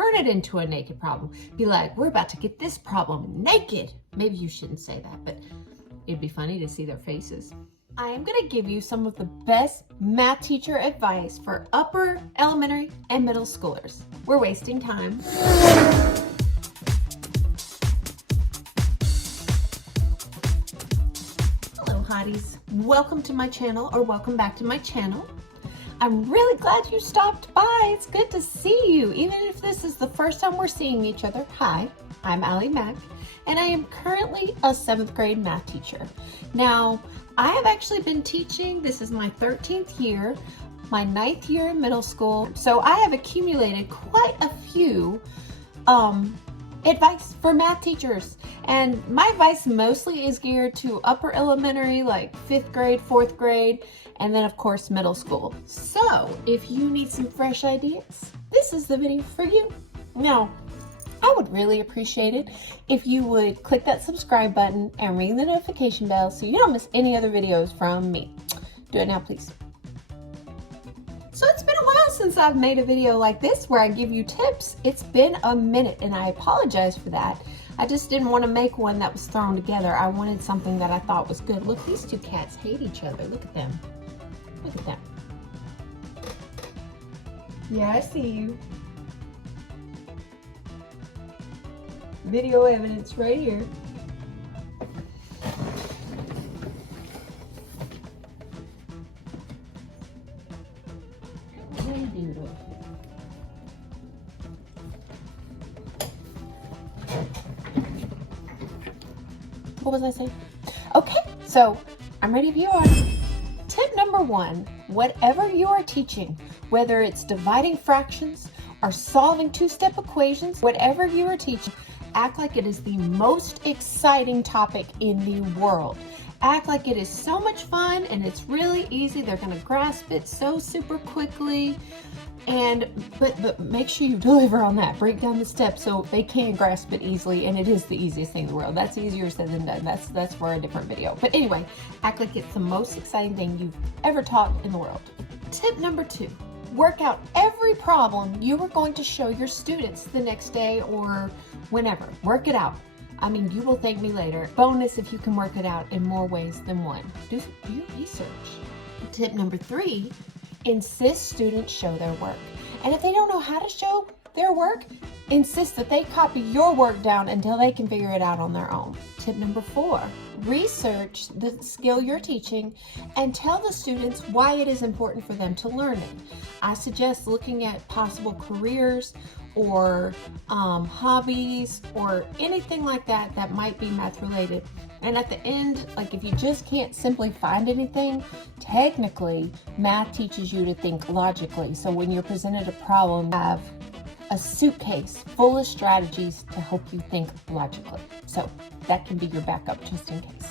turn it into a naked problem. Be like, we're about to get this problem naked. Maybe you shouldn't say that, but it'd be funny to see their faces. I am going to give you some of the best math teacher advice for upper, elementary, and middle schoolers. We're wasting time. Hello, hotties. Welcome to my channel, or welcome back to my channel. I'm really glad you stopped by. It's good to see you, even if this is the first time we're seeing each other. Hi, I'm Ali Mack, and I am currently a 7th grade math teacher. Now, I have actually been teaching, this is my 13th year, my 9th year in middle school, so I have accumulated quite a few advice for math teachers. And my advice mostly is geared to upper elementary, like 5th grade, 4th grade, and then of course middle school. So if you need some fresh ideas, this is the video for you. Now, I would really appreciate it if you would click that subscribe button and ring the notification bell so you don't miss any other videos from me. Do it now, please. So it's been a while since I've made a video like this where I give you tips. It's been a minute and I apologize for that. I just didn't want to make one that was thrown together. I wanted something that I thought was good. Look, these two cats hate each other. Look at them. Look at them. Yeah, I see you. Video evidence right here. What was I saying? Okay, so I'm ready if you are. Tip number 1, whatever you are teaching, whether it's dividing fractions or solving two-step equations, whatever you are teaching, act like it is the most exciting topic in the world. Act like it is so much fun and it's really easy. They're going to grasp it so super quickly. But make sure you deliver on that. Break down the steps so they can grasp it easily, and it is the easiest thing in the world. That's easier said than done. That's for a different video. But anyway, act like it's the most exciting thing you've ever taught in the world. Tip number 2. Work out every problem you are going to show your students the next day or whenever. Work it out. I mean, you will thank me later. Bonus if you can work it out in more ways than one. Do your research. Tip number 3, insist students show their work. And if they don't know how to show their work, insist that they copy your work down until they can figure it out on their own. Tip number 4, research the skill you're teaching and tell the students why it is important for them to learn it. I suggest looking at possible careers or hobbies or anything like that that might be math related. And at the end, like if you just can't simply find anything, technically math teaches you to think logically. So when you're presented a problem, you have a suitcase full of strategies to help you think logically. So that can be your backup just in case.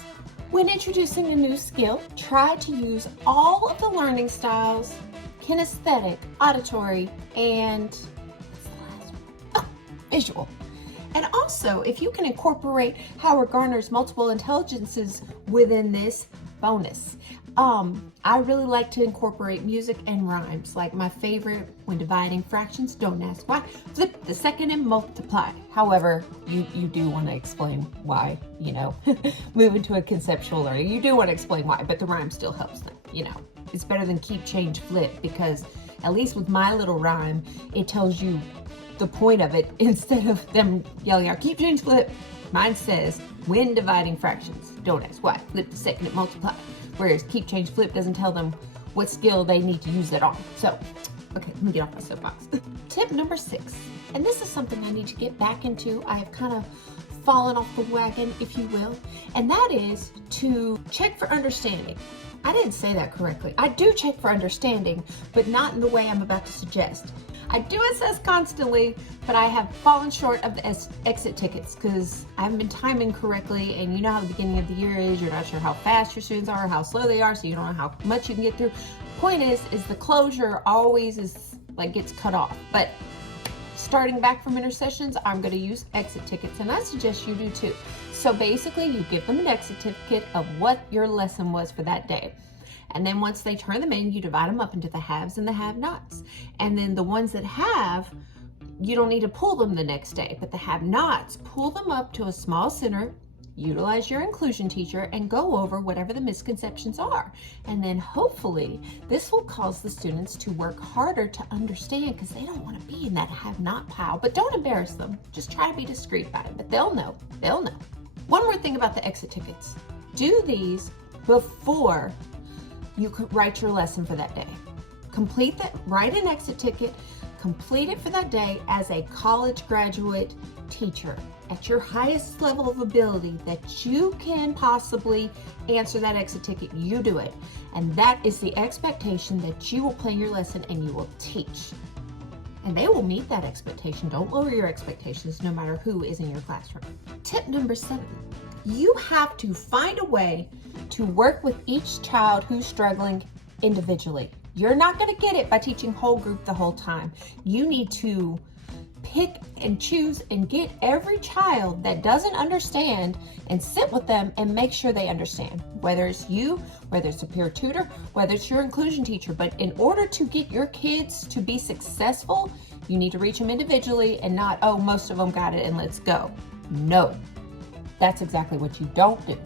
When introducing a new skill, try to use all of the learning styles: kinesthetic, auditory, and visual. And also, if you can incorporate Howard Gardner's multiple intelligences within this, bonus. I really like to incorporate music and rhymes. Like my favorite when dividing fractions, don't ask why, flip the second and multiply. However, you do want to explain why, you know, move into a conceptual learning. You do want to explain why, but the rhyme still helps them, you know. It's better than keep, change, flip, because at least with my little rhyme, it tells you the point of it instead of them yelling out keep, change, flip. Mine says when dividing fractions, don't ask why, flip the second and multiply. Whereas keep, change, flip doesn't tell them what skill they need to use it on. So, okay, let me get off my soapbox. Tip number 6, and this is something I need to get back into. I have kind of fallen off the wagon, if you will, and that is to check for understanding. I didn't say that correctly. I do check for understanding, but not in the way I'm about to suggest. I do assess constantly, but I have fallen short of the exit tickets because I haven't been timing correctly, and you know how the beginning of the year is. You're not sure how fast your students are, how slow they are, so you don't know how much you can get through. Point is the closure always is like gets cut off. But starting back from intersessions, I'm going to use exit tickets, and I suggest you do too. So basically, you give them an exit ticket of what your lesson was for that day. And then once they turn them in, you divide them up into the haves and the have-nots. And then the ones that have, you don't need to pull them the next day, but the have-nots, pull them up to a small center, utilize your inclusion teacher, and go over whatever the misconceptions are. And then hopefully this will cause the students to work harder to understand, because they don't want to be in that have-not pile. But don't embarrass them. Just try to be discreet about it, but they'll know. They'll know. One more thing about the exit tickets. Do these before you write your lesson for that day. Write an exit ticket, complete it for that day as a college graduate teacher at your highest level of ability that you can possibly answer that exit ticket. You do it. And that is the expectation, that you will plan your lesson and you will teach. And they will meet that expectation. Don't lower your expectations no matter who is in your classroom. Tip number 7, you have to find a way to work with each child who's struggling individually. You're not going to get it by teaching whole group the whole time. You need to pick and choose and get every child that doesn't understand and sit with them and make sure they understand. Whether it's you, whether it's a peer tutor, whether it's your inclusion teacher. But in order to get your kids to be successful, you need to reach them individually and not, oh, most of them got it and let's go. No, that's exactly what you don't do.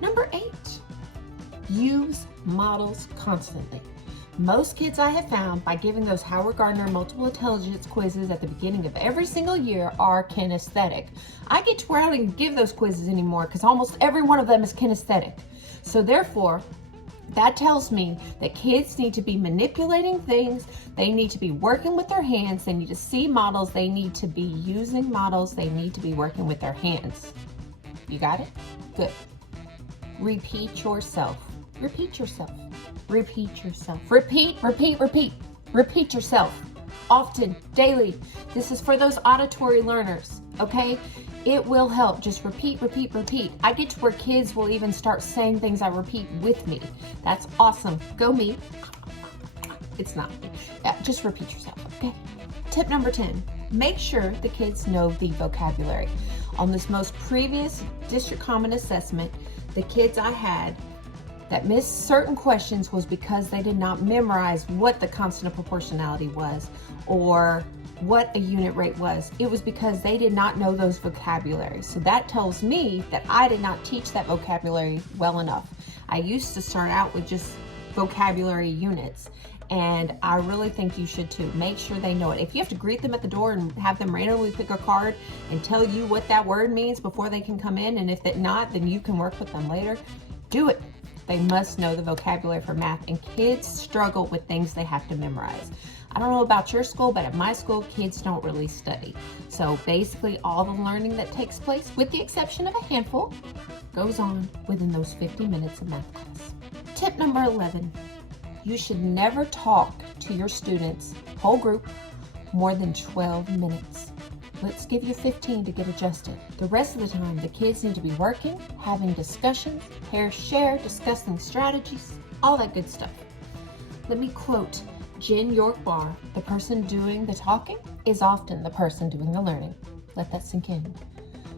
Number 8, use models constantly. Most kids I have found, by giving those Howard Gardner multiple intelligence quizzes at the beginning of every single year, are kinesthetic. I get to where I don't even give those quizzes anymore because almost every one of them is kinesthetic. So therefore, that tells me that kids need to be manipulating things. They need to be working with their hands. They need to see models. They need to be using models. They need to be working with their hands. You got it? Good. Repeat yourself. Repeat yourself. Repeat yourself. Repeat, repeat, repeat. Repeat yourself. Often, daily. This is for those auditory learners, okay? It will help. Just repeat, repeat, repeat. I get to where kids will even start saying things I repeat with me. That's awesome. Go me. It's not me. Just repeat yourself, okay? Tip number 10. Make sure the kids know the vocabulary. On this most previous district common assessment, the kids I had that missed certain questions was because they did not memorize what the constant of proportionality was or what a unit rate was. It was because they did not know those vocabularies. So that tells me that I did not teach that vocabulary well enough. I used to start out with just vocabulary units, and I really think you should too. Make sure they know it. If you have to greet them at the door and have them randomly pick a card and tell you what that word means before they can come in, and if it not, then you can work with them later, do it. They must know the vocabulary for math, and kids struggle with things they have to memorize. I don't know about your school, but at my school, kids don't really study. So basically all the learning that takes place, with the exception of a handful, goes on within those 50 minutes of math class. Tip number 11, you should never talk to your students, whole group, more than 12 minutes. Let's give you 15 to get adjusted. The rest of the time, the kids need to be working, having discussions, pair share, discussing strategies, all that good stuff. Let me quote Jen York Barr: the person doing the talking is often the person doing the learning. Let that sink in.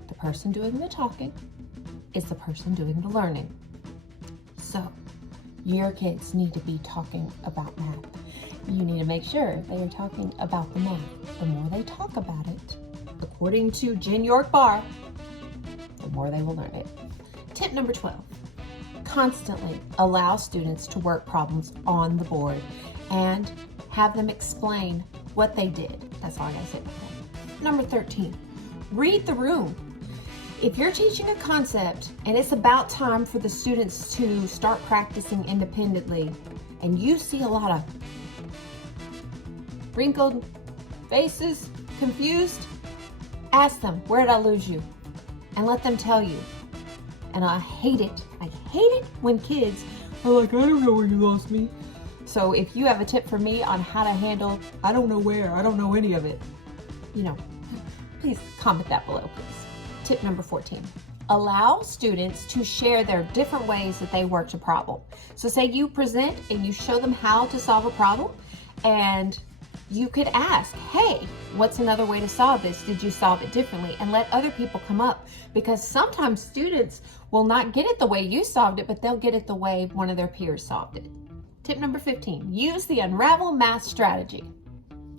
The person doing the talking is the person doing the learning. So, your kids need to be talking about math. You need to make sure they are talking about the math. The more they talk about it, according to Jen York Barr, the more they will learn it. Tip number 12, constantly allow students to work problems on the board and have them explain what they did. That's all I gotta say about that. Number 13, read the room. If you're teaching a concept and it's about time for the students to start practicing independently, and you see a lot of wrinkled faces, confused, ask them, where did I lose you? And let them tell you. And I hate it when kids are like, I don't know where you lost me. So if you have a tip for me on how to handle, I don't know where, I don't know any of it, please comment that below, please. Tip number 14, allow students to share their different ways that they worked a problem. So say you present and you show them how to solve a problem, and you could ask, hey, what's another way to solve this? Did you solve it differently? And let other people come up, because sometimes students will not get it the way you solved it, but they'll get it the way one of their peers solved it. Tip number 15, use the Unravel math strategy.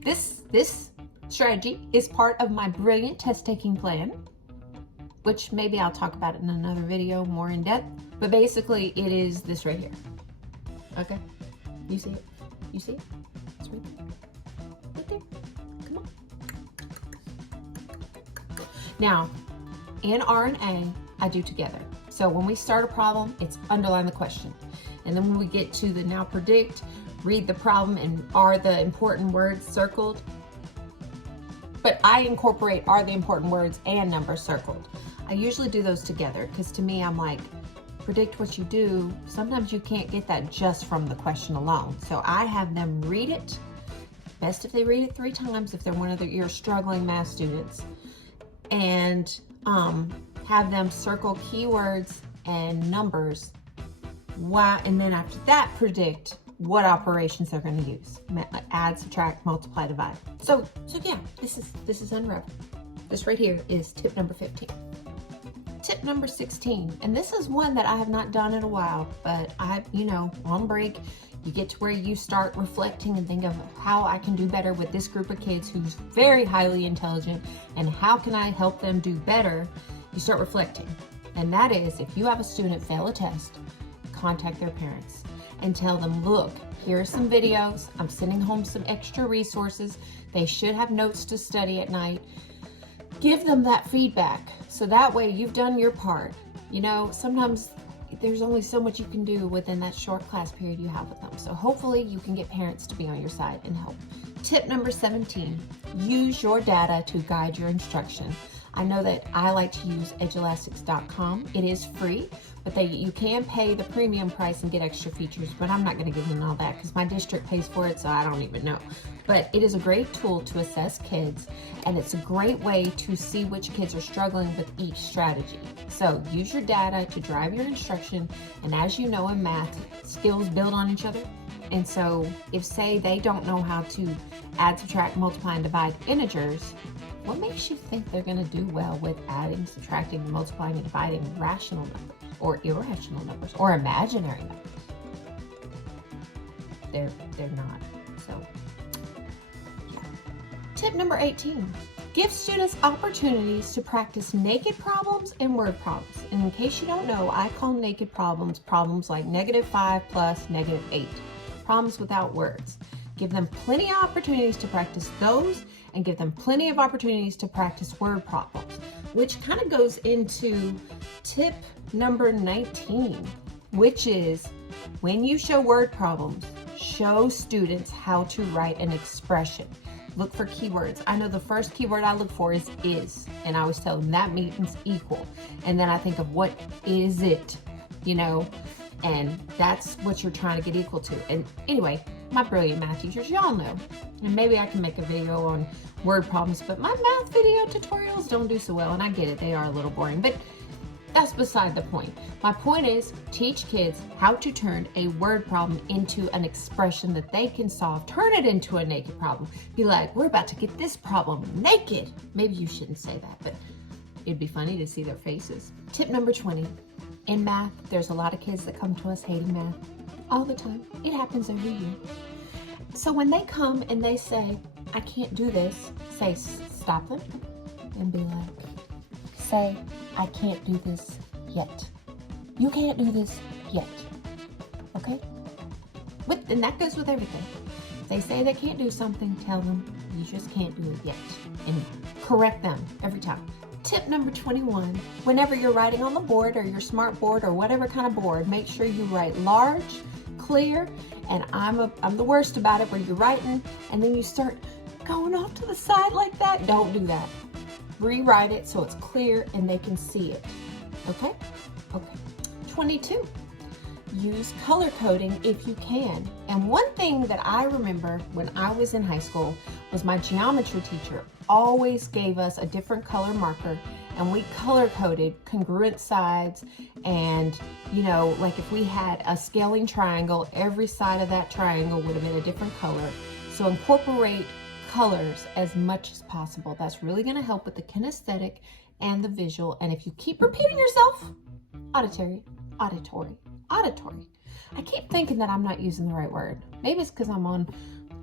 This strategy is part of my brilliant test taking plan, which maybe I'll talk about it in another video more in depth. But basically it is this right here. Okay, you see it? You see it? It's right there. Right there. Come on. Now, in R and A, I do together. So when we start a problem, it's underline the question. And then when we get to the now predict, read the problem and are the important words circled. But I incorporate are the important words and numbers circled. I usually do those together because to me, I'm like, predict what you do. Sometimes you can't get that just from the question alone. So I have them read it. Best if they read it 3 times if they're one of your struggling math students. And have them circle keywords and numbers. And then after that, predict what operations they're going to use. Add, subtract, multiply, divide. So yeah, this is Unravel. This right here is tip number 15. Tip number 16, and this is one that I have not done in a while, but on break, you get to where you start reflecting and think of how I can do better with this group of kids who's very highly intelligent, and how can I help them do better? You start reflecting. And that is, if you have a student fail a test, contact their parents and tell them, look, here are some videos. I'm sending home some extra resources. They should have notes to study at night. Give them that feedback. So that way you've done your part. Sometimes there's only so much you can do within that short class period you have with them. So hopefully you can get parents to be on your side and help. Tip number 17, use your data to guide your instruction. I know that I like to use edgeelastics.com. It is free, but you can pay the premium price and get extra features, but I'm not going to give them all that because my district pays for it, so I don't even know. But it is a great tool to assess kids, and it's a great way to see which kids are struggling with each strategy. So use your data to drive your instruction, and as you know in math, skills build on each other. And so if, say, they don't know how to add, subtract, multiply, and divide integers, what makes you think they're going to do well with adding, subtracting, multiplying, and dividing rational numbers or irrational numbers or imaginary numbers? They're not. So, yeah. Tip number 18. Give students opportunities to practice naked problems and word problems. And in case you don't know, I call naked problems like -5 plus -8. Problems without words. Give them plenty of opportunities to practice those, and give them plenty of opportunities to practice word problems, which kind of goes into tip number 19, which is when you show word problems, show students how to write an expression. Look for keywords. I know the first keyword I look for is, and I always tell them that means equal. And then I think of what is it, and that's what you're trying to get equal to. And anyway, my brilliant math teachers, y'all know. And maybe I can make a video on word problems, but my math video tutorials don't do so well, and I get it, they are a little boring, but that's beside the point. My point is, teach kids how to turn a word problem into an expression that they can solve. Turn it into a naked problem. Be like, we're about to get this problem naked. Maybe you shouldn't say that, but it'd be funny to see their faces. Tip number 20. In math, there's a lot of kids that come to us hating math all the time. It happens every year. So when they come and they say, I can't do this, stop them and be like, say, I can't do this yet. You can't do this yet. Okay? And that goes with everything. If they say they can't do something, tell them you just can't do it yet. And correct them every time. Tip number 21, whenever you're writing on the board or your smart board or whatever kind of board, make sure you write large, clear, and I'm the worst about it where you're writing and then you start going off to the side like that. Don't do that. Rewrite it so it's clear and they can see it. Okay? Okay. 22. Use color coding if you can. And one thing that I remember when I was in high school was my geometry teacher always gave us a different color marker and we color coded congruent sides, and like if we had a scaling triangle, every side of that triangle would have been a different color. So incorporate colors as much as possible. That's really going to help with the kinesthetic and the visual. And if you keep repeating yourself, auditory. I keep thinking that I'm not using the right word. Maybe it's because I'm on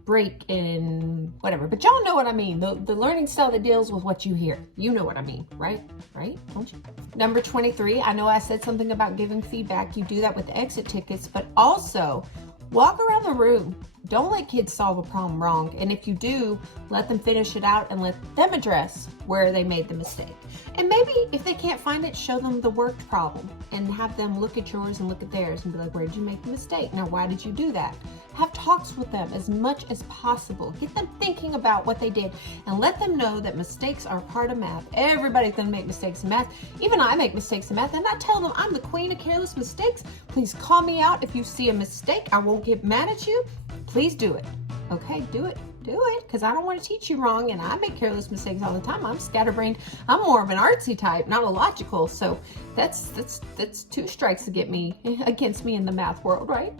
break and whatever. But y'all know what I mean. The learning style that deals with what you hear. You know what I mean, right? Right? Don't you? Number 23, I know I said something about giving feedback. You do that with exit tickets, but also walk around the room. Don't let kids solve a problem wrong. And if you do, let them finish it out and let them address where they made the mistake. And maybe if they can't find it, show them the worked problem and have them look at yours and look at theirs and be like, where did you make the mistake? Now, why did you do that? Have talks with them as much as possible. Get them thinking about what they did and let them know that mistakes are part of math. Everybody's gonna make mistakes in math. Even I make mistakes in math, and I tell them I'm the queen of careless mistakes. Please call me out if you see a mistake. I won't get mad at you. Please do it. Okay, do it, because I don't want to teach you wrong, and I make careless mistakes all the time. I'm scatterbrained. I'm more of an artsy type, not a logical. So that's 2 strikes against me in the math world, right?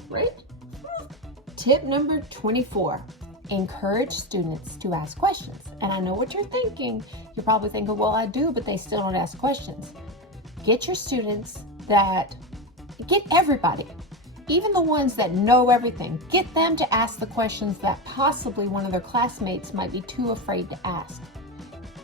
Tip number 24, encourage students to ask questions. And I know what you're thinking. You're probably thinking, well, I do, but they still don't ask questions. Get your students get everybody, even the ones that know everything, get them to ask the questions that possibly one of their classmates might be too afraid to ask.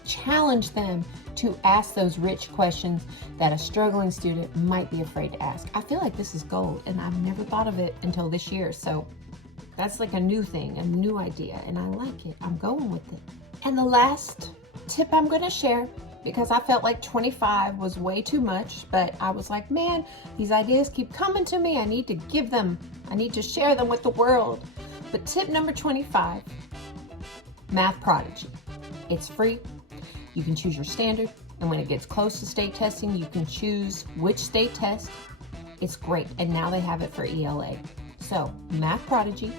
Challenge them to ask those rich questions that a struggling student might be afraid to ask. I feel like this is gold, and I've never thought of it until this year. So that's like a new thing, a new idea, and I like it. I'm going with it. And the last tip I'm going to share, because I felt like 25 was way too much, but I was like, man, these ideas keep coming to me. I need to give them. I need to share them with the world. But tip number 25, Math Prodigy. It's free. You can choose your standard. And when it gets close to state testing, you can choose which state test. It's great. And now they have it for ELA. So Math Prodigy,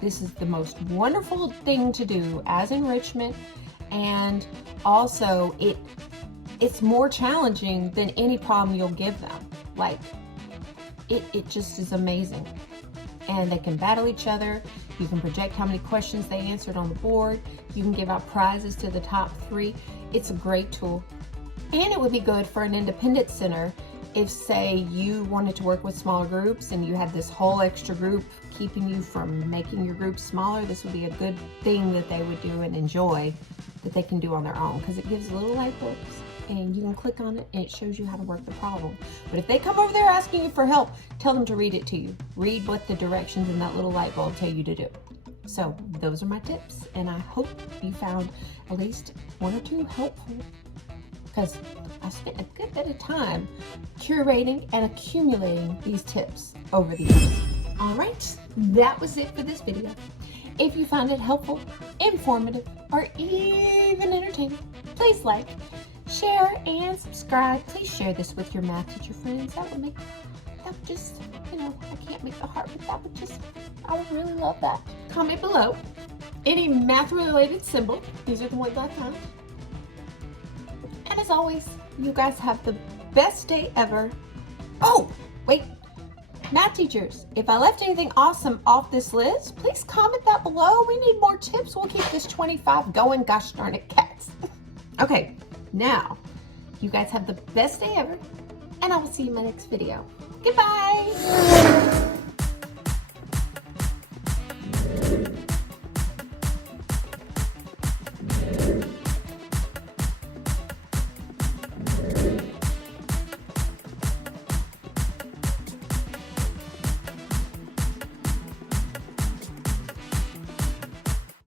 this is the most wonderful thing to do as enrichment. And also it's more challenging than any problem you'll give them. Like it just is amazing. And they can battle each other. You can project how many questions they answered on the board. You can give out prizes to the top 3. It's a great tool. And it would be good for an independent center if, say, you wanted to work with smaller groups and you had this whole extra group keeping you from making your group smaller. This would be a good thing that they would do and enjoy, that they can do on their own, because it gives little light bulbs and you can click on it and it shows you how to work the problem. But if they come over there asking you for help, tell them to read it to you. Read what the directions in that little light bulb tell you to do. So those are my tips, and I hope you found at least 1 or 2 helpful, because I spent a good bit of time curating and accumulating these tips over the years. All right, that was it for this video. If you found it helpful, informative, or even entertaining, please like, share, and subscribe. Please share this with your math teacher friends. That would just, I can't make the heart, but I would really love that. Comment below any math-related symbol. These are the ones I found. And as always, you guys have the best day ever. Oh, wait. Math teachers, if I left anything awesome off this list, please comment that below. We need more tips. We'll keep this 25 going. Gosh darn it, cats. Okay, now, you guys have the best day ever, and I will see you in my next video. Goodbye.